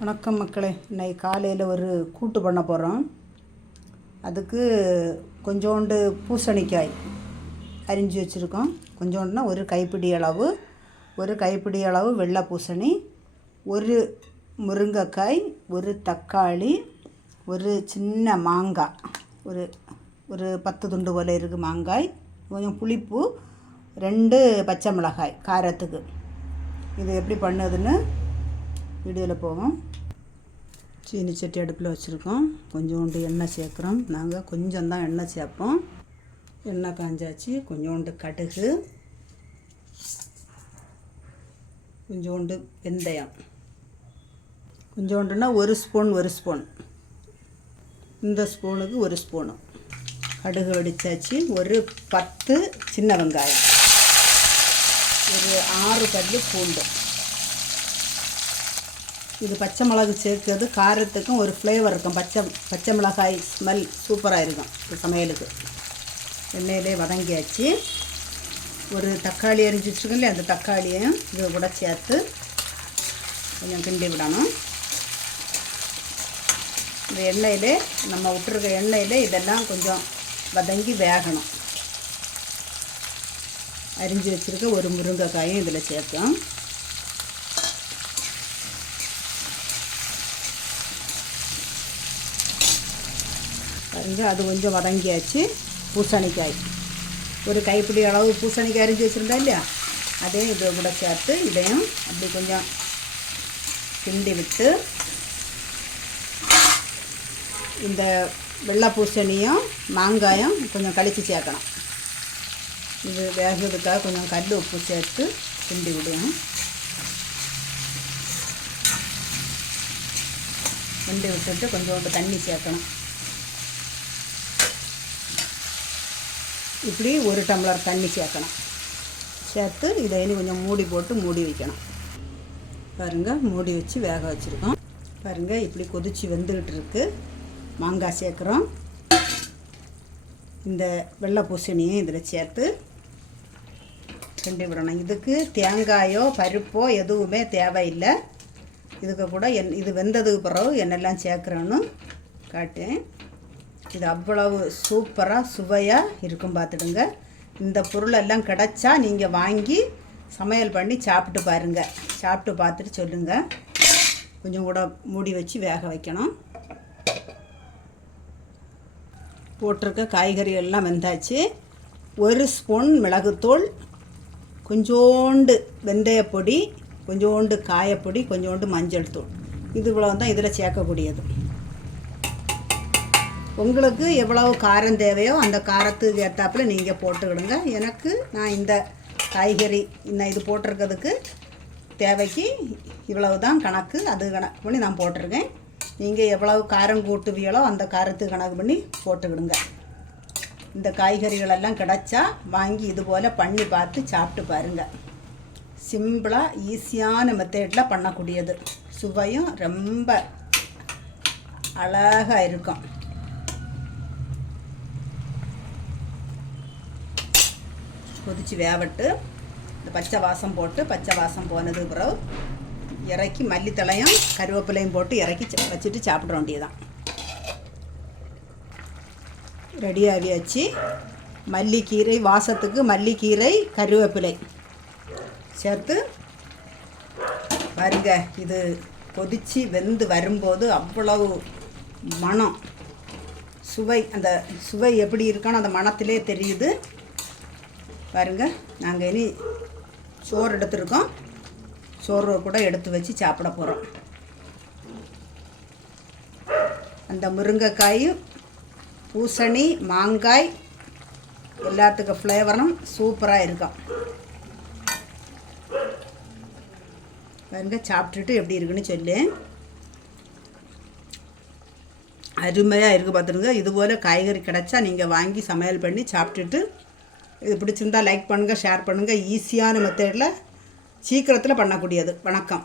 வணக்கம் மக்களே. இன்னைக்கு காலையில் ஒரு கூட்டு பண்ண போகிறோம். அதுக்கு கொஞ்சோண்டு பூசணிக்காய் அரிஞ்சு வச்சுருக்கோம். கொஞ்சோண்டுனா ஒரு கைப்பிடி அளவு வெள்ளை பூசணி, ஒரு முருங்கைக்காய், ஒரு தக்காளி, ஒரு சின்ன மாங்காய், ஒரு ஒரு 10 துண்டு போல் இருக்குது மாங்காய், கொஞ்சம் புளிப்பு, 2 பச்சை மிளகாய் காரத்துக்கு. இது எப்படி பண்ணுதுன்னு வீடியோவில் போவோம். சீனி சட்டி அடுப்பில் வச்சுருக்கோம். கொஞ்சோண்டு எண்ணெய் சேர்க்குறோம். நாங்கள் கொஞ்சம் தான் எண்ணெய் சேர்ப்போம். எண்ணெய் காஞ்சாச்சு. கொஞ்சோண்டு கடுகு, கொஞ்சோண்டு வெந்தயம், கொஞ்சோண்டுன்னா ஒரு ஸ்பூன், இந்த ஸ்பூனுக்கு ஒரு ஸ்பூனு கடுகு வெடிச்சாச்சு. ஒரு 10 சின்ன வெங்காயம், ஒரு 6 பல்லு பூண்டு. இது பச்சை மிளகு சேர்க்கிறது காரத்துக்கும் ஒரு ஃப்ளேவர் இருக்கும். பச்சை மிளகாய் ஸ்மெல் சூப்பராக இருக்கும் இந்த சமையலுக்கு. எண்ணெயிலே வதங்கியாச்சு. ஒரு தக்காளி அரிஞ்சு வச்சுருக்கோம், அந்த தக்காளியையும் இது கூட சேர்த்து கொஞ்சம் கிண்டி விடணும். இந்த எண்ணெயிலே நம்ம விட்டுருக்க எண்ணெயிலே இதெல்லாம் கொஞ்சம் வதங்கி வேகணும். அரிஞ்சு வச்சுருக்க ஒரு முருங்கைக்காயும் இதில் சேர்த்தோம். பாருங்க, அது கொஞ்சம் வதங்கியாச்சு. பூசணிக்காய் ஒரு கைப்பிடி அளவு பூசணிக்காய் அரிஞ்சு வச்சுருந்தா இல்லையா, அதையும் இதை கூட சேர்த்து இதையும் அப்படி கொஞ்சம் கிண்டி விட்டு இந்த வெள்ளை பூசணியும் மாங்காயும் கொஞ்சம் கழித்து சேர்க்கணும். இது வேகிறதுக்காக கொஞ்சம் கல் உப்பு சேர்த்து கிண்டி விடுவோம். கிண்டி விட்டுட்டு கொஞ்சோண்டு தண்ணி சேர்க்கணும். இப்படி 1 டம்ளர் தண்ணி சேர்க்கணும். சேர்த்து இதை கொஞ்சம் மூடி போட்டு மூடி வைக்கணும். பாருங்கள், மூடி வச்சு வேக வச்சுருக்கோம். பாருங்கள், இப்படி கொதித்து வெந்துக்கிட்டு இருக்குது. மாங்காய் சேர்க்குறோம். இந்த வெள்ளை பூசணியும் இதில் சேர்த்து கிண்டி விடணும். இதுக்கு தேங்காயோ பருப்போ எதுவுமே தேவையில்லை. இதுக்கு கூட இது வெந்ததுக்கு பிறகு என்னெல்லாம் சேர்க்குறோன்னு காட்டேன். இது அவ்வளவு சூப்பராக சுவையாக இருக்கும். பார்த்துடுங்க. இந்த பொருளெல்லாம் கிடச்சா நீங்கள் வாங்கி சமையல் பண்ணி சாப்பிட்டு பாருங்கள். சாப்பிட்டு பார்த்துட்டு சொல்லுங்கள். கொஞ்சம் கூட மூடி வச்சு வேக வைக்கணும். போட்டிருக்க காய்கறி எல்லாம் வெந்தாச்சு. 1 ஸ்பூன் மிளகுத்தூள், கொஞ்சோண்டு வெந்தயப்பொடி, கொஞ்சோண்டு காயப்பொடி, கொஞ்சோண்டு மஞ்சள் தூள். இது இவ்வளோ தான் இதில் சேர்க்கக்கூடியது. உங்களுக்கு எவ்வளவு காரம் தேவையோ அந்த காரத்துக்கு ஏற்றாப்புல நீங்கள் போட்டுக்கிடுங்க. நான் இந்த காய்கறி இது போட்டிருக்கிறதுக்கு தேவைக்கு இவ்வளவு தான் கணக்கு. அது கணக்கு பண்ணி நான் போட்டிருக்கேன். நீங்கள் எவ்வளவு காரம் கூட்டுவீங்களோ அந்த காரத்துக்கு கணக்கு பண்ணி போட்டுக்கிடுங்க. இந்த காய்கறிகளெல்லாம் கிடச்சா வாங்கி இது போல் பண்ணி பார்த்து சாப்பிட்டு பாருங்கள். சிம்பிளாக ஈஸியான மெத்தடில் பண்ணக்கூடியது. சுவையும் ரொம்ப அழகாக இருக்கும். கொதித்து வேவட்டு இந்த பச்சை வாசம் போட்டு, பச்சை வாசம் போனது பிறகு இறக்கி மல்லித்தலையும் கருவேப்பிலையும் போட்டு இறக்கி வச்சுட்டு சாப்பிட வேண்டியதான். ரெடியாகியாச்சு. மல்லிக்கீரை வாசத்துக்கு மல்லிக்கீரை கருவேப்பிலை சேர்த்து பாருங்க. இது கொதித்து வெந்து வரும்போது அவ்வளவு மனம், சுவை, அந்த சுவை எப்படி இருக்கான்னு அந்த மனத்திலே தெரியுது. பாருங்கள், நாங்கள் இனி சோறு எடுத்துருக்கோம். சோறு கூட எடுத்து வச்சு சாப்பிட போகிறோம். அந்த முருங்கைக்காய், பூசணி, மாங்காய் எல்லாத்துக்கும் ஃப்ளேவரும் சூப்பராக இருக்கும். பாருங்க, சாப்பிட்டுட்டு எப்படி இருக்குன்னு சொல்லு. அருமையாக இருக்குது. பார்த்துருங்க. இதுபோல் காய்கறி கிடச்சா நீங்கள் வாங்கி சமையல் பண்ணி சாப்பிட்டுட்டு, இது பிடிச்சிருந்தால் லைக் பண்ணுங்கள், ஷேர் பண்ணுங்கள். ஈஸியான மெத்தடில் சீக்கிரத்தில் பண்ணக்கூடியது. வணக்கம்.